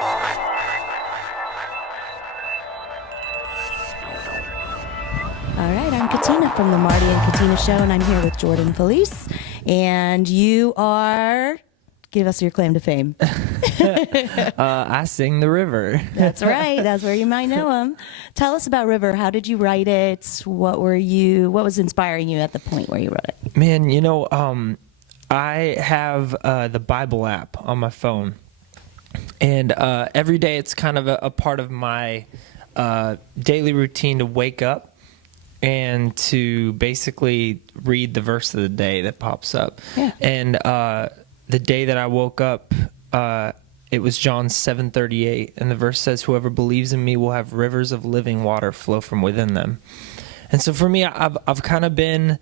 All right, I'm Katina from the Marty and Katina Show, and I'm here with Jordan Feliz. And you are, give us your claim to fame. I sing The River. That's right. That's where you might know him. Tell us about River. How did you write it? What was inspiring you at the point where you wrote it? Man, I have the Bible app on my phone. And every day it's kind of a part of my daily routine to wake up and to basically read the verse of the day that pops up. Yeah. And the day that I woke up, it was John 7:38, and the verse says, "Whoever believes in me will have rivers of living water flow from within them." And so for me, I've kind of been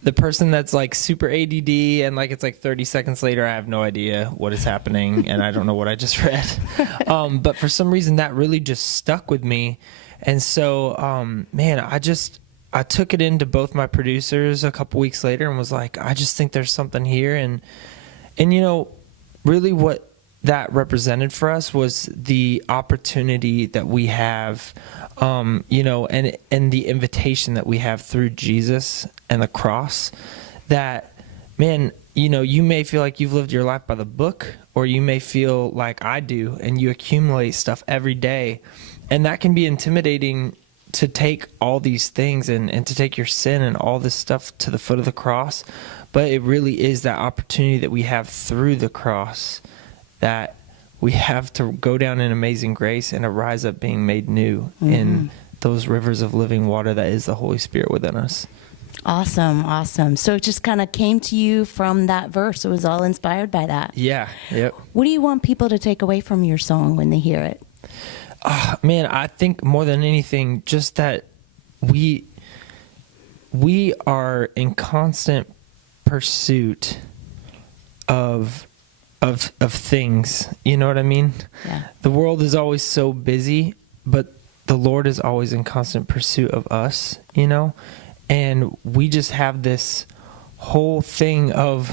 the person that's like super ADD, and like it's like 30 seconds later, I have no idea what is happening, and I don't know what I just read. But for some reason, that really just stuck with me. And so, man, I took it into both my producers a couple weeks later and was like, I just think there's something here. And really what that represented for us was the opportunity that we have, and the invitation that we have through Jesus and the cross, that, man, you may feel like you've lived your life by the book, or you may feel like I do, and you accumulate stuff every day. And that can be intimidating, to take all these things and to take your sin and all this stuff to the foot of the cross. But it really is that opportunity that we have through the cross, that we have to go down in amazing grace and arise up being made new in those rivers of living water that is the Holy Spirit within us. Awesome. So it just kind of came to you from that verse. It was all inspired by that. Yeah, yep. What do you want people to take away from your song when they hear it? Man, I think more than anything, just that we are in constant pursuit of things. You know what I mean? Yeah. The world is always so busy, but the Lord is always in constant pursuit of us, and we just have this whole thing of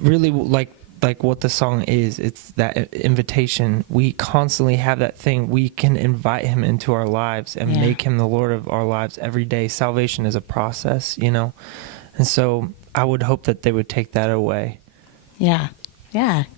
really like what the song is. It's that invitation. We constantly have that thing. We can invite him into our lives and make him the Lord of our lives every day. Salvation is a process, and so I would hope that they would take that away. Yeah,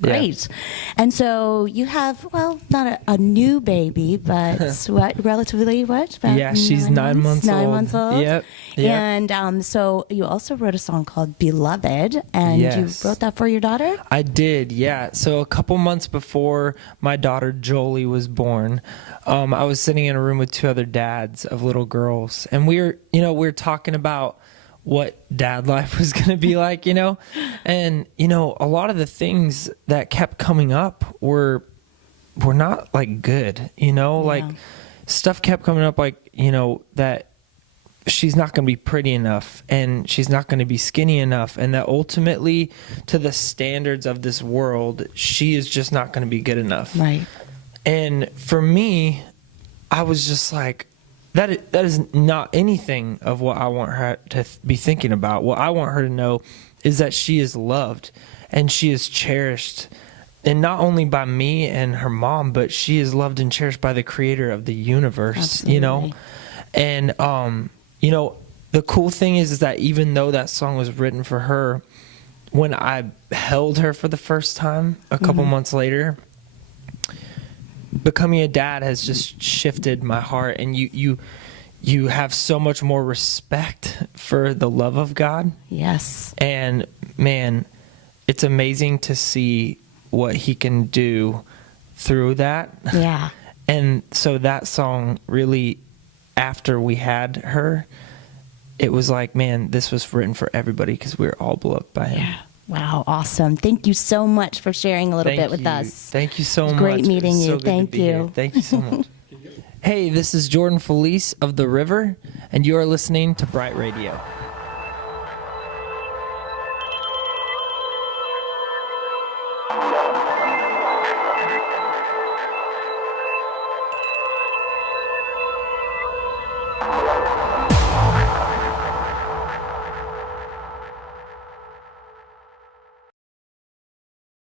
great. Yeah. And so you have, not a new baby, but relatively what? About she's 9 months old. 9 months old. Yep. And so you also wrote a song called Beloved, and you wrote that for your daughter? I did, yeah. So a couple months before my daughter Jolie was born, I was sitting in a room with two other dads of little girls, and we were talking about what dad life was going to be like, and, a lot of the things that kept coming up were not like good, like stuff kept coming up, like, that she's not going to be pretty enough, and she's not going to be skinny enough, and that ultimately, to the standards of this world, she is just not going to be good enough. Right. And for me, I was just like, that is not anything of what I want her to be thinking about. What I want her to know is that she is loved and she is cherished, and not only by me and her mom, but she is loved and cherished by the creator of the universe. Absolutely. And the cool thing is that even though that song was written for her, when I held her for the first time a couple months later, becoming a dad has just shifted my heart, and you have so much more respect for the love of God. Yes. And man, it's amazing to see what he can do through that. Yeah. And so that song really, after we had her, it was like, man, this was written for everybody because we were all beloved by him. Yeah. Wow, awesome. Thank you so much for sharing a little bit with us. Thank you so much. Great meeting you. So Thank you. Here. Thank you so much. Hey, this is Jordan Feliz of The River, and you are listening to Bright Radio.